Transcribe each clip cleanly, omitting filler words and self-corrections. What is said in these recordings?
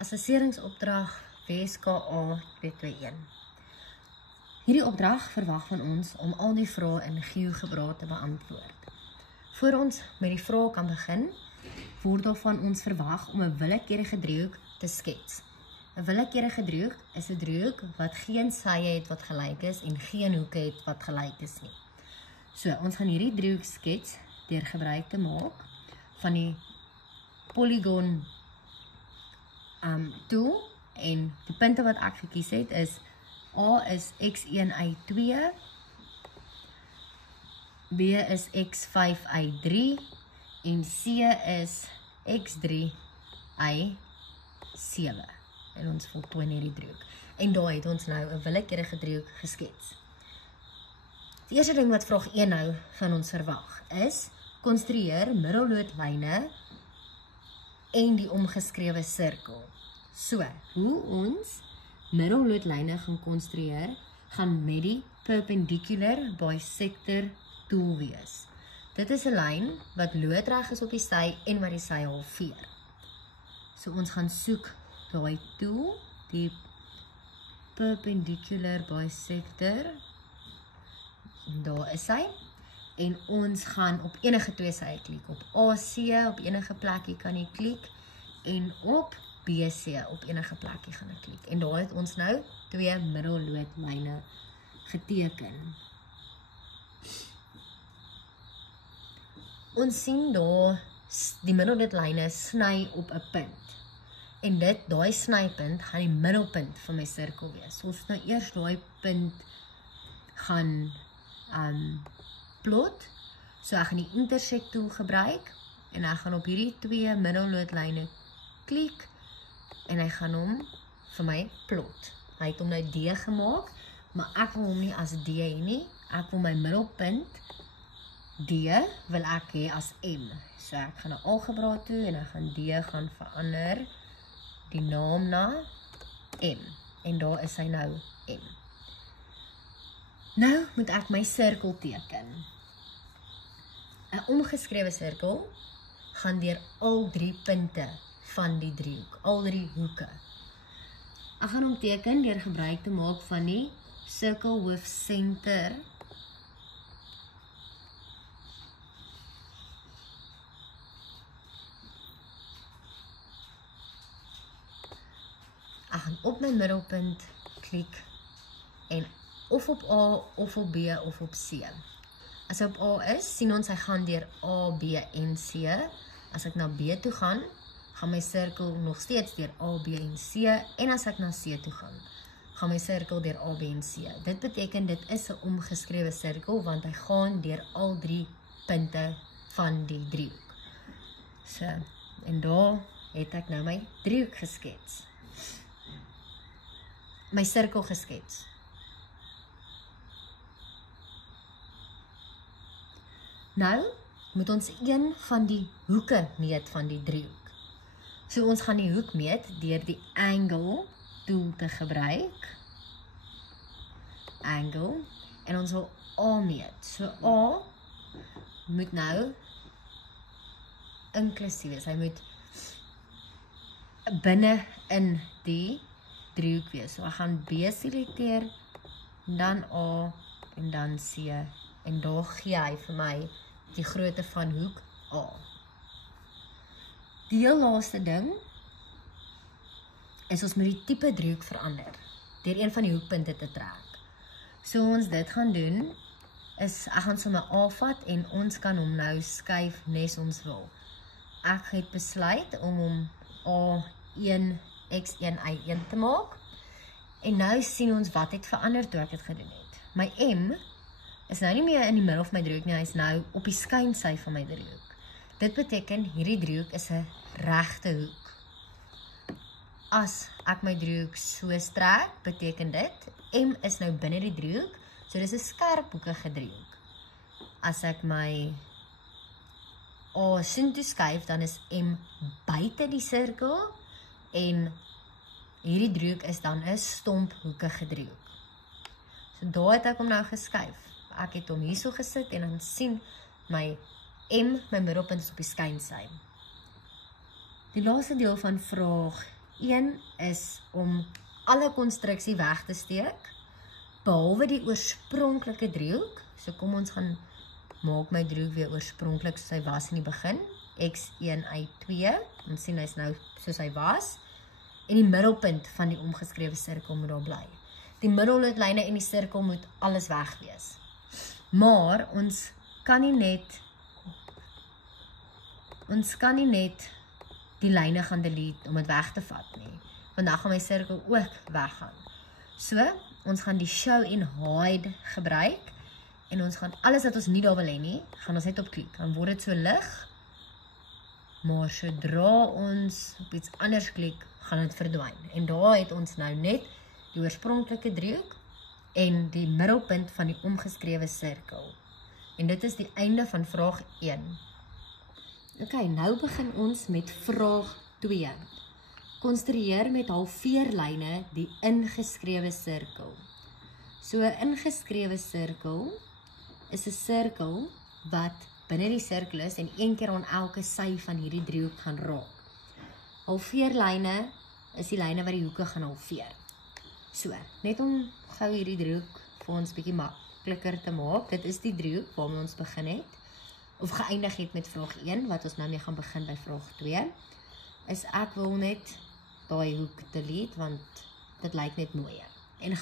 Assesseringsopdrag WSKA 221. Hierdie opdrag verwag van ons om al die vrae in GeoGebra te beantwoord. Voor ons met die vrae kan begin, word daar van ons verwag om 'n willekeurige driehoek te skets. 'n Willekeurige driehoek is 'n driehoek wat geen sye het wat gelyk is en geen hoeke het wat gelyk is nie. So, ons gaan hierdie driehoek skets deur gebruik te maak van die polygon tool, en die punte wat ek gekies het is A is x1y2, B is x5y3 en C is x3y7. En ons voltooi hierdie driehoek. En daar het ons nou 'n willekeurige driehoek geskets. Die eerste ding wat vraag 1 nou van ons verwag is, konstrueer middelloodlyne en die omgeskrewe sirkel. So, hoe ons middelloodlyne gaan konstrueer, gaan met die perpendicular bisector tool wees. Dit is 'n lyn wat loodreg is op die sy en wat die sy halveer. So ons gaan soek daai tool, die perpendicular bisector. En daar is hy. En ons gaan op enige twee sye klik. Op AC, op enige plekkie kan jy klik. En op BC, op enige plekkie gaan ek klik. En daar het ons nou twee middelloodlyne geteken. Ons sien daar die middelloodlyne sny op 'n punt. En daai snypunt gaan die middelpunt van my sirkel wees. So ons nou eers daai punt gaan plot. So ek gaan die intersect tool gebruik en ek gaan op hierdie twee middelloodlyne klik en hy gaan hom vir my plot. Hy het hom nou D gemaak, maar ek wil hom nie as D hê nie. Ek wil my middelpunt D wil ek hê as M. So ek gaan na algebra toe en ek gaan D gaan verander die naam na M. En daar is hy nou M. Nou moet ek my sirkel teken. 'n Omgeskrewe sirkel gaan deur al drie punte van die driehoek, al drie hoeke. Ek gaan hom teken deur gebruik te maak van die circle with center. Ek gaan op my middelpunt klik en of op A, of op B, of op C. As hy op A is, sien ons hy gaan deur A, B en C. As ek na B toe gaan my sirkel nog steeds deur A, B en C. En as ek na C toe gaan my sirkel deur A, B en C. Dit beteken dit is 'n omgeskrewe sirkel, want hy gaan deur al drie punte van die driehoek. So, en daar het ek nou my driehoek geskets. My sirkel geskets. Nou moet ons een van die hoeke meet van die driehoek. So ons gaan die hoek meet deur die angle tool te gebruik. Angle. En ons wil A meet. So A moet nou inklusief wees. Hy moet binne in die driehoek wees. So ek gaan B selekteer, dan A en dan C. En daar gee hy vir my die grootte van hoek A. Die heel laaste ding is ons moet die tipe driehoek verander deur een van die hoekpunte te trek. So ons dit gaan doen is ek gaan sommer A vat en ons kan hom nou skuif nes ons wil. Ek het besluit om hom A1 x1 y1 te maak. En nou sien ons wat het verander toe ek dit gedoen het. My M is nou nie meer in die middel van my driehoek nie, hy is nou op die skynsy van my driehoek. Dit beteken hierdie driehoek is 'n regte hoek. As ek my driehoek so strek, beteken dit M is nou binne die driehoek, so dis 'n skerphoekige driehoek. As ek my A soontoe skuif, dan is M buite die sirkel en hierdie driehoek is dan 'n stomphoekige driehoek. So daar het ek hom nou geskuif. Ek het hom hierso gesit en dan sien my M, my middelpunt is op die skynsy. Die laaste deel van vraag 1 is om alle konstruksie weg te steek, behalwe die oorspronklike driehoek. So kom ons gaan maak my driehoek weer oorspronklik soos hy was in die begin. X1, Y2, ons sien hy is nou soos hy was. En die middelpunt van die omgeskrewe sirkel moet daar bly. Die middellyne en die sirkel moet alles weg wees. Maar ons kan nie net die lyne gaan delete om dit weg te vat nie. Want dan gaan my sirkel ook weggaan. So, ons gaan die show en hide gebruik en ons gaan alles wat ons nie daar wil hê nie, gaan ons net op klik. Dan word dit so lig, maar sodra ons op iets anders klik, gaan dit verdwyn. En daar het ons nou net die oorspronklike driehoek en die middelpunt van die omgeskrewe sirkel. En dit is die einde van vraag 1. Ok, nou begin ons met vraag 2. Konstrueer met halfveerlyne die ingeskrewe sirkel. So 'n ingeskrewe sirkel is 'n sirkel wat binne die sirkel is en een keer aan elke sy van hierdie driehoek gaan raak. Halfveerlyne is die lyne wat die hoeke gaan halveer. So, net om gou hierdie driehoek vir ons bietjie makliker te maak. Dit is die driehoek waarmee ons begin het, of geëindig het met vraag 1, wat ons nou mee gaan begin by vraag 2, is ek wil net daai hoek delete, want dit lyk net mooier. En dit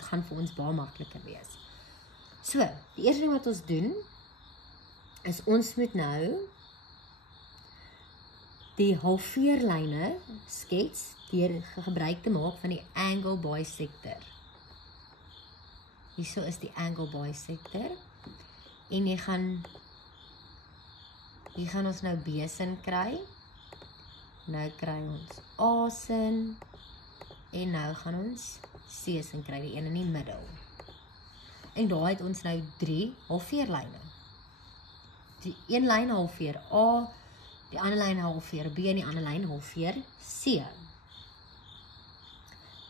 gaan vir ons baie makliker wees. So, die eerste ding wat ons doen, is ons moet nou die halfveerlyne skets deur gebruik te maak van die angle bisector. Hierso is die angle bisector. En hier gaan ons nou B-sin kry. Nou kry ons A-sin. En nou gaan ons C-sin kry, die een in die middel. En daar het ons nou 3 halfveerlyne. Die een lyn halfveer A, die ander lyn halfveer B en die ander lyn halfveer C.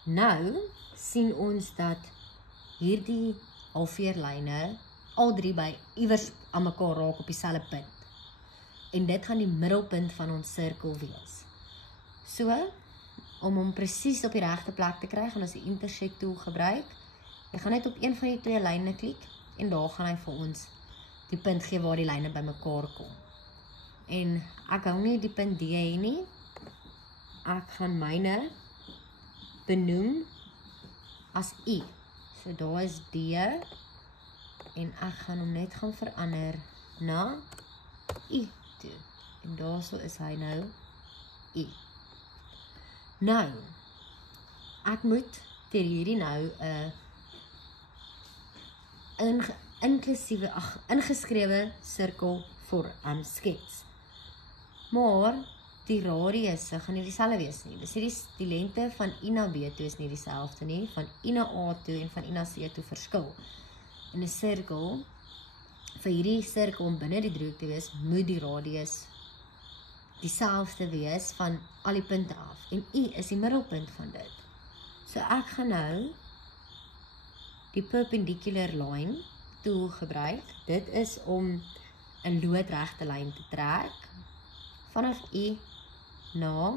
Nou sien ons dat hierdie halfveerlyne al 3 by iewers aan mekaar raak op dieselfde punt. En dit gaan die middelpunt van ons sirkel wees. So, om hom presies op die regte plek te kry, gaan ons die intersect tool gebruik. Jy gaan net op een van die 2 lyne klik en daar gaan hy vir ons die punt gee waar die lyne by mekaar kom. En ek hou nie die punt D hê nie. Ek gaan myne benoem as I. So daar is D en ek gaan hom net gaan verander na I toe. En daarso is hy nou I. Nou, ek moet ter hierdie nou 'n ingeskrewe sirkel vorm skets. Maar die radiusse gaan nie dieselfde wees nie. Dis die lengte van I na B toe is nie dieselfde nie, van I na A toe en van I na C toe verskil. In 'n sirkel, vir hierdie sirkel om binne die driehoek te wees, moet die radius dieselfde wees van al die punte af. En I is die middelpunt van dit. So ek gaan nou die perpendicular line tool gebruik. Dit is om 'n loodregte lyn te trek vanaf I na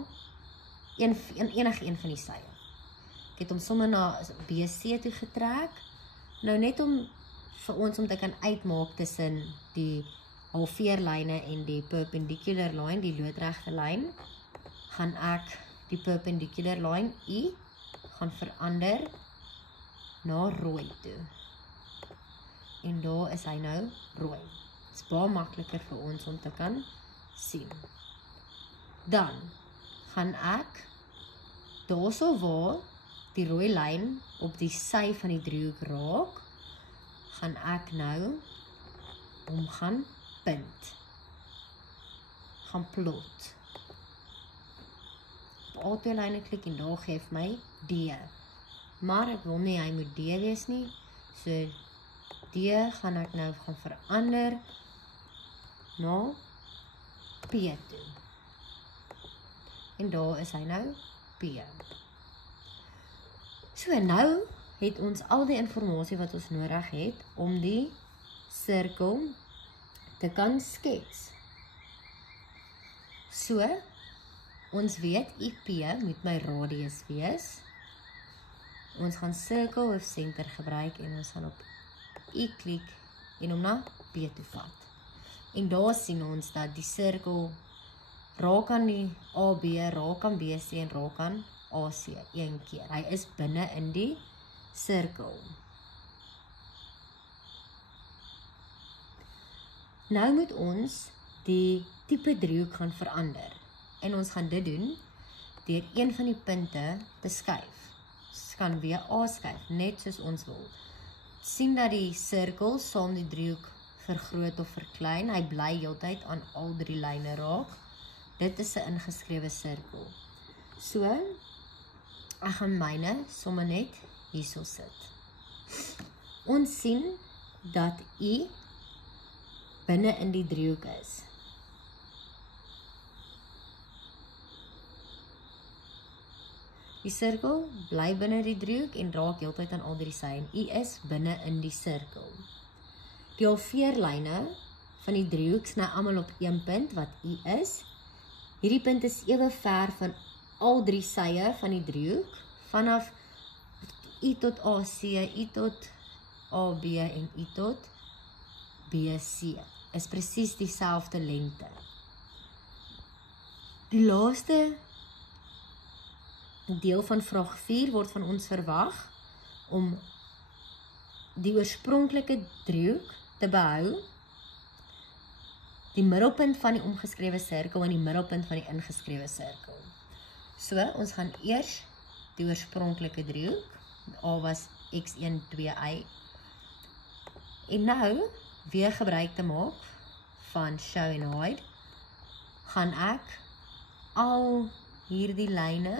enige een van die sye. Ek het hom sommer na BC toe getrek. Nou net om vir ons om te kan uitmaak tussen die halfveerlyne en die perpendicular line, die loodregte lyn, gaan ek die perpendicular line I gaan verander na rooi toe. En daar is hy nou rooi. Dit is baie makliker vir ons om te kan sien. Dan gaan ek daarso waar die rooi lyn op die sy van die driehoek raak, gaan ek nou hom gaan punt. Gaan plot. Op al 2 lyne klik en daar gee my D. Maar ek wil nie hy moet D wees nie. So D gaan ek nou gaan verander na P toe. En daar is hy nou P. So nou het ons al die inligting wat ons nodig het om die sirkel te kan skets. So Ons weet, IP moet my radius wees. Ons gaan circle of center gebruik en ons gaan op I klik en hom na B toe vat. En daar sien ons dat die cirkel raak aan die AB, raak aan BC en raak aan AC een keer. Hy is binne in die cirkel. Nou moet ons die tipe driehoek gaan verander. En ons gaan dit doen deur een van die punte te skuif. Ons kan weer A skuif, net soos ons wil. Sien dat die sirkel saam die driehoek vergroot of verklein. Hy bly heeltyd aan al drie lyne raak. Dit is 'n ingeskrewe sirkel. So, ek gaan myne sommer net hierso sit. Ons sien dat I binne in die driehoek is. Die sirkel bly binne die driehoek en raak heeltyd aan al drie sy en I is binne in die sirkel. Die halveerlyne van die driehoek sny almal op een punt wat I is. Hierdie punt is ewe ver van al drie sye van die driehoek, vanaf I tot AC, I tot AB en I tot BC. Is presies dieselfde lengte. Die laaste deel van vraag 4 word van ons verwag om die oorspronklike driehoek te behou, die middelpunt van die omgeskrewe sirkel en die middelpunt van die ingeskrewe sirkel. So, ons gaan eers die oorspronklike driehoek, A was x1, 2y, en nou, weer gebruik te maak van show en hide, gaan ek al hierdie lyne,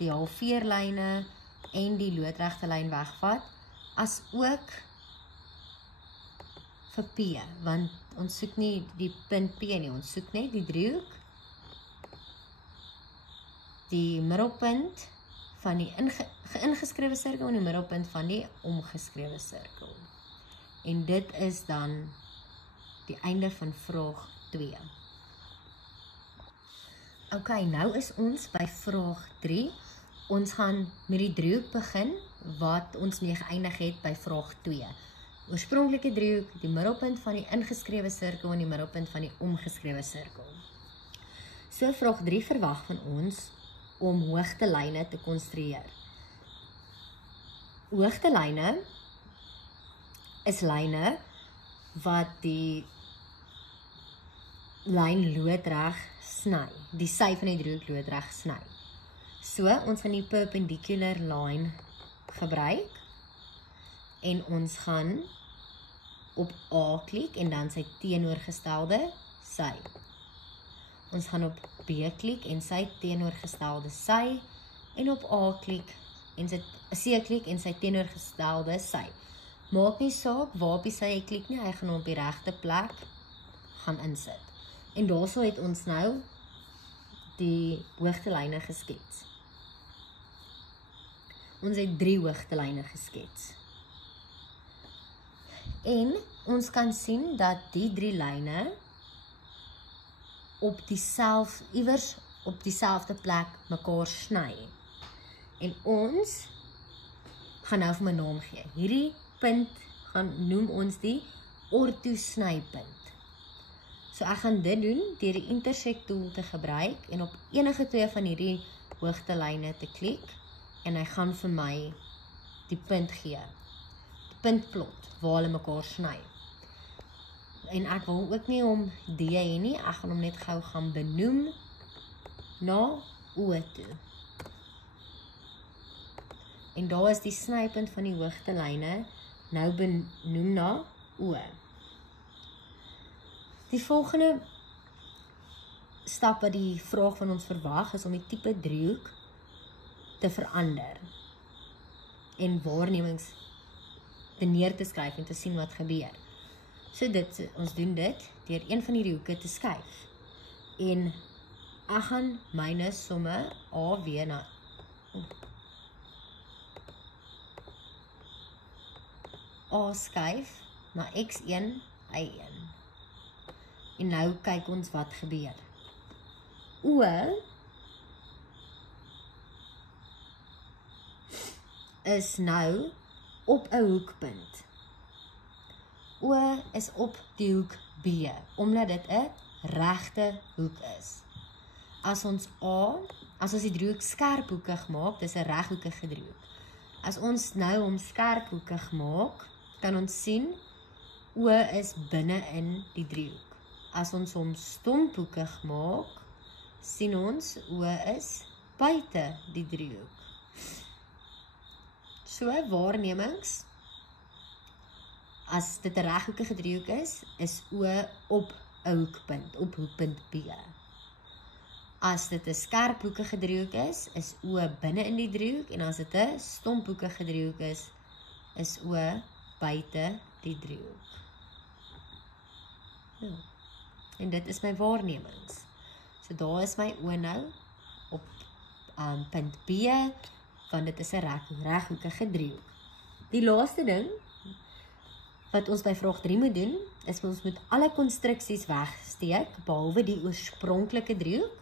die halveerlyne en die loodregte lyn wegvat, as ook vir P, want ons soek nie die punt P nie, ons soek net die driehoek, die middelpunt van die ingeskrewe sirkel en die middelpunt van die omgeskrewe sirkel. En dit is dan die einde van vraag 2. Ok, nou is ons by vraag 3. Ons gaan met die driehoek begin wat ons mee geëindig het by vraag 2. Oorspronklike driehoek, die middelpunt van die ingeskrewe sirkel en die middelpunt van die omgeskrewe sirkel. So vraag 3 verwag van ons om hoogtelyne te konstrueer. Hoogtelyne is lyne wat die lyn loodreg sny, die sy van die driehoek loodreg sny. So, ons gaan die perpendicular line gebruik en ons gaan op A klik en dan sy teenoorgestelde sy. Ons gaan op B klik en sy teenoorgestelde sy en op A klik en C klik en sy teenoorgestelde sy. Maak nie saak waar op die sy jy klik nie, hy gaan op die regte plek gaan insit. En daarso het ons nou die hoogtelyne geskets. Ons het 3 hoogtelyne geskets. En ons kan sien dat die 3 lyne iewers op dieselfde plek mekaar sny. En ons gaan nou vir my naam gee. Hierdie punt noem ons die ortosnypunt. So ek gaan dit doen deur die intersect tool te gebruik en op enige 2 van hierdie hoogtelyne te klik en hy gaan vir my die punt gee. Die puntplot waar hulle mekaar sny. En ek wil ook nie om D hê nie, ek gaan hom net gou gaan benoem na O toe. En daar is die snypunt van die hoogtelyne nou benoem na O. Die volgende stap wat die vraag van ons verwag is om die tipe driehoek te verander en waarnemings neer te skryf en te sien wat gebeur. So ons doen dit deur een van hierdie hoeke te skuif. En ek gaan myne somme A weer na A skuif na X1, Y1. En nou kyk ons wat gebeur. O is nou op 'n hoekpunt. O is op die hoek B, omdat dit 'n regte hoek is. As ons die driehoek skerphoekig maak, dis 'n reghoekige driehoek. As ons nou hom skerphoekig maak, kan ons sien O is binne in die driehoek. As ons hom stomphoekig maak, sien ons O is buite die driehoek. So, waarnemings, as dit 'n reghoekige driehoek is O op 'n hoekpunt, op hoekpunt B. As dit 'n skerphoekige driehoek is O binne in die driehoek, en as dit 'n stomphoekige driehoek is O buite die driehoek. Ja. En dit is my waarnemings. So daar is my O nou op punt B, want dit is 'n reghoekige driehoek. Die laaste ding wat ons by vraag 3 moet doen, is ons moet alle konstruksies wegsteek, behalwe die oorspronklike driehoek.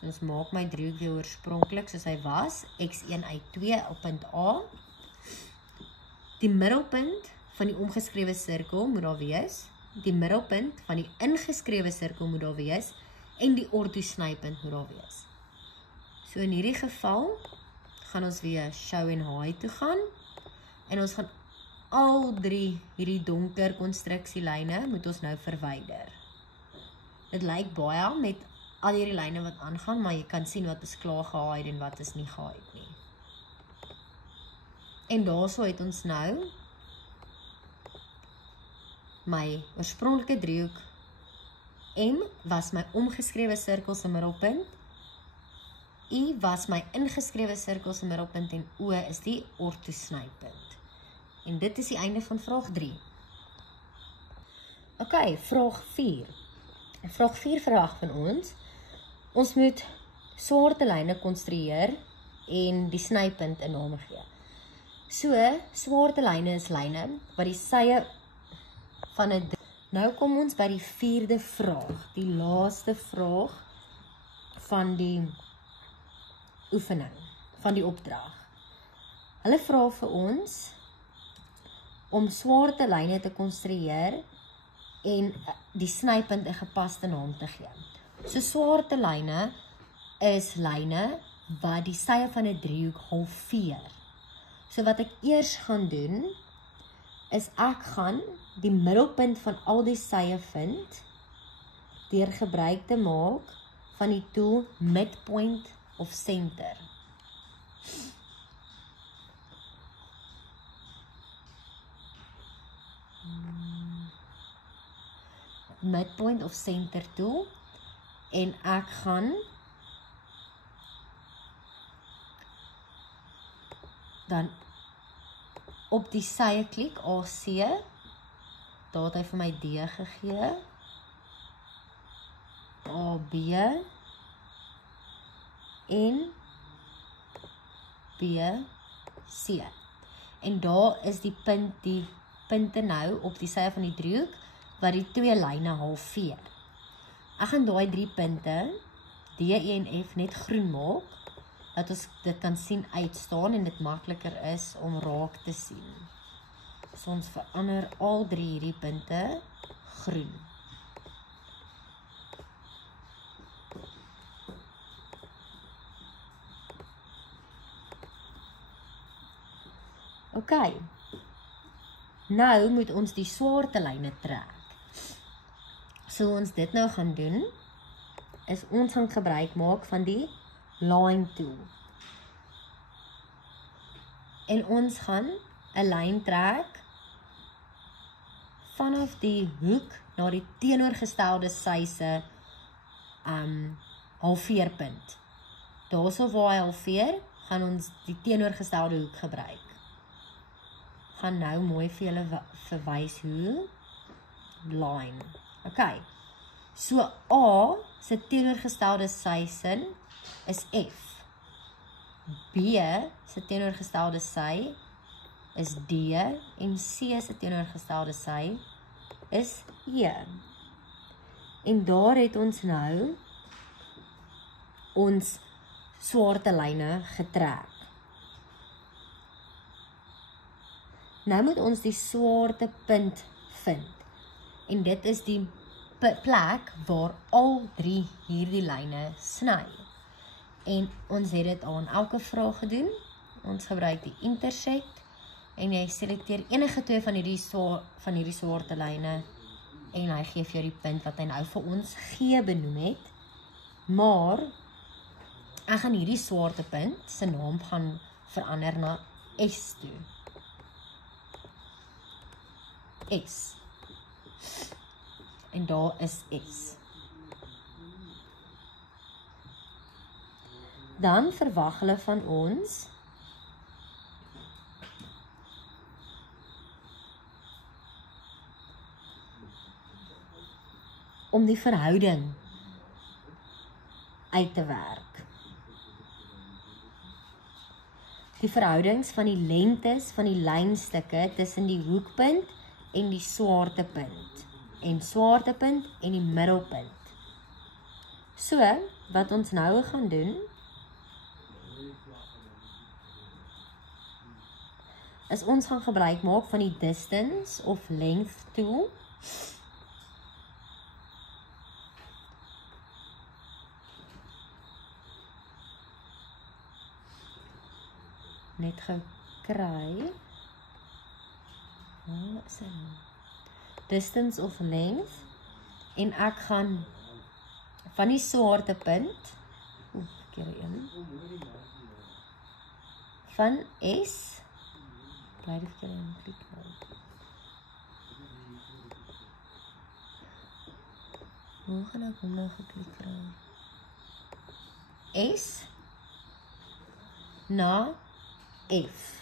So ons maak my driehoek weer oorspronklik soos hy was, x1 uit 2 op punt A. Die middelpunt van die omgeskrewe sirkel moet daar wees, die middelpunt van die ingeskrewe sirkel moet daar wees, en die ortosnypunt moet daar wees. So in hierdie geval, gaan ons weer show en hide toe gaan, en ons gaan al 3 hierdie donker konstruksielyne moet ons nou verwyder. Dit lyk baie met al hierdie lyne wat aangaan, maar jy kan sien wat is klaar gehide en wat is nie gehide nie. En daarso het ons nou my oorspronklike driehoek, M was my omgeskrewe sirkel se middelpunt, I was my ingeskrewe sirkel se middelpunt, en O is die ortosnypunt. En dit is die einde van vraag 3. Ok, vraag 4. Vraag 4 vraag van ons moet swarte lyne konstrueer en die snypunt 'n naam gee. So, swarte lyne is lyne wat die sye van 'n. Nou kom ons by die 4de vraag, die laaste vraag van die oefening, van die opdrag. Hulle vra vir ons om swarte lyne te konstrueer en die snypunt 'n gepaste naam te gee. So swarte lyne is lyne wat die sye van 'n driehoek halveer. So wat ek eers gaan doen, is ek gaan die middelpunt van al die sye vind, deur gebruik te maak van die tool midpoint of center. Midpoint of center tool, en ek gaan dan op die sye klik, AC, daar het hy vir my D gegee, AB, en BC. En daar is die punte nou op die sye van die driehoek, wat die 2 lyne halveer. Ek gaan daai 3 punte, D, E en F, net groen maak, dat ons dit kan sien uitstaan en dit makliker is om raak te sien. So ons verander al 3 hierdie punte groen. Ok, nou moet ons die swarte lyne trek. So ons dit nou gaan doen, is ons gaan gebruik maak van die line tool. En ons gaan 'n lyn trek vanaf die hoek na die teenoorgestelde sy se halveerpunt. Daarso waar hy halveer, gaan ons die teenoorgestelde hoek gebruik. Gaan nou mooi vir julle verwys hoe line. Ok, so A se teenoorgestelde sysin is F. B se teenoorgestelde sy is D en C se teenoorgestelde sy is E. En daar het ons nou ons swarte lyne getrek. Nou moet ons die swarte punt vind. En dit is die plek waar al 3 hierdie lyne sny. En ons het dit aan elke vraag gedoen. Ons gebruik die intersect en jy selekteer enige 2 van hierdie swarte lyne en hy gee vir jou die punt wat hy nou vir ons G benoem het. Maar ek gaan hierdie swarte punt se naam gaan verander na S toe. S. En daar is S. Dan verwag hulle van ons om die verhouding uit te werk. Die verhoudings van die lengtes van die lynstukke tussen die hoekpunt en die swaartepunt. En swaartepunt en die middelpunt. So, wat ons nou gaan doen, is ons gaan gebruik maak van die distance of length tool. Net gekry. Distance of length. En ek gaan van die swaartepunt, van S, bly die verkeerde in klik nou. Hoe gaan ek hom nou geklik kry? S na F.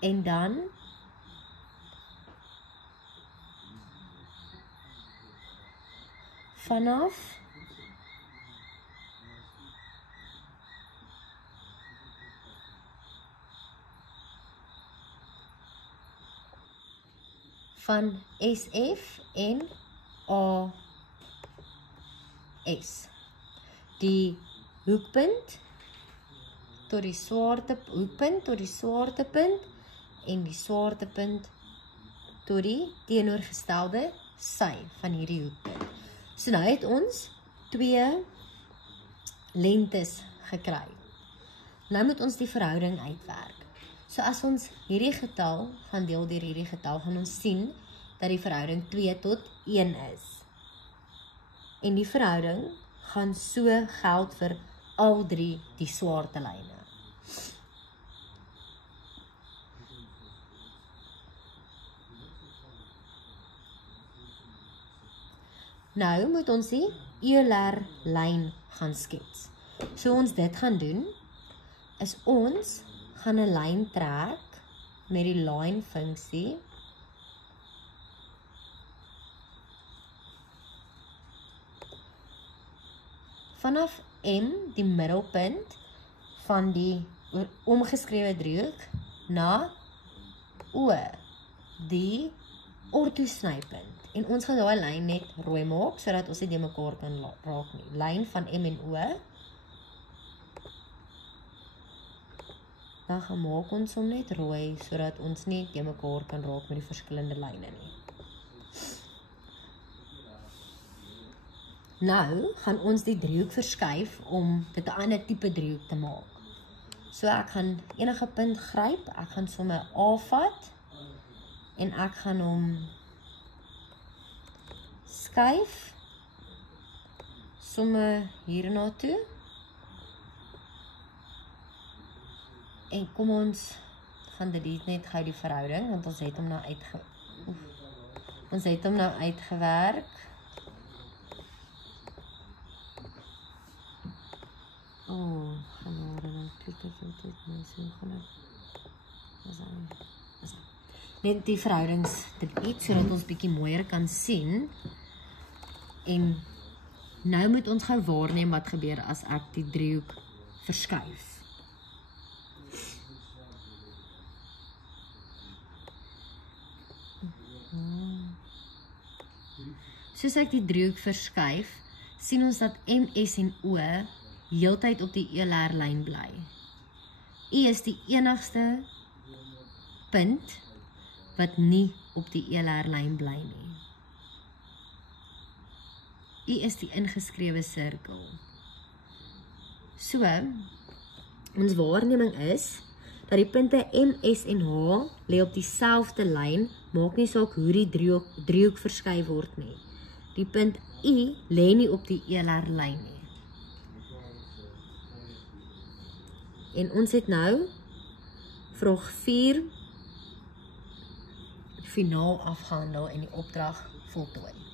En dan vanaf van SF en AS. Die hoekpunt tot die hoekpunt tot die swaartepunt en die swaartepunt tot die teenoorgestelde sy van hierdie hoekpunt. So nou het ons 2 lengtes gekry. Nou moet ons die verhouding uitwerk. So as ons hierdie getal gaan deel deur hierdie getal, gaan ons sien dat die verhouding 2 tot 1 is. En die verhouding gaan so geld vir al 3 die swarte lyne. Nou moet ons die Euler lyn gaan skets. So ons dit gaan doen, is ons gaan 'n lyn trek met die line funksie. Vanaf M, die middelpunt van die omgeskrewe driehoek, na O, die ortosnypunt. En ons gaan daai lyn net rooi maak, sodat ons dit de mekaar kan raak nie. Lyn van M en O. Dan gaan maak ons hom net rooi, sodat ons nie de mekaar kan raak met die verskillende lyne nie. Nou gaan ons die driehoek verskuif om dit 'n ander tipe driehoek te maak. So ek gaan enige punt gryp, ek gaan sommer A vat en ek gaan hom skuif sommer hierna toe. En kom ons gaan delete net gou die verhouding, want ons het hom nou uitgewerk. Genade, dan klik ek altyd my so gaan net die verhoudings delete, sodat ons bietjie mooier kan sien. En nou moet ons gou waarneem wat gebeur as ek die driehoek verskuif. Soos ek die driehoek verskuif, sien ons dat M, S en O heeltyd op die ELR-lyn bly. U is die enigste punt wat nie op die ELR-lyn bly nie. U is die ingeskrewe sirkel. So, ons waarneming is dat die punte M, S en H lê op dieselfde lyn, maak nie saak hoe die driehoek verskuif word nie. Die punt I lê nie op die ELR-lyn nie. En ons het nou vraag 4 finaal afgehandel en die opdrag voltooi.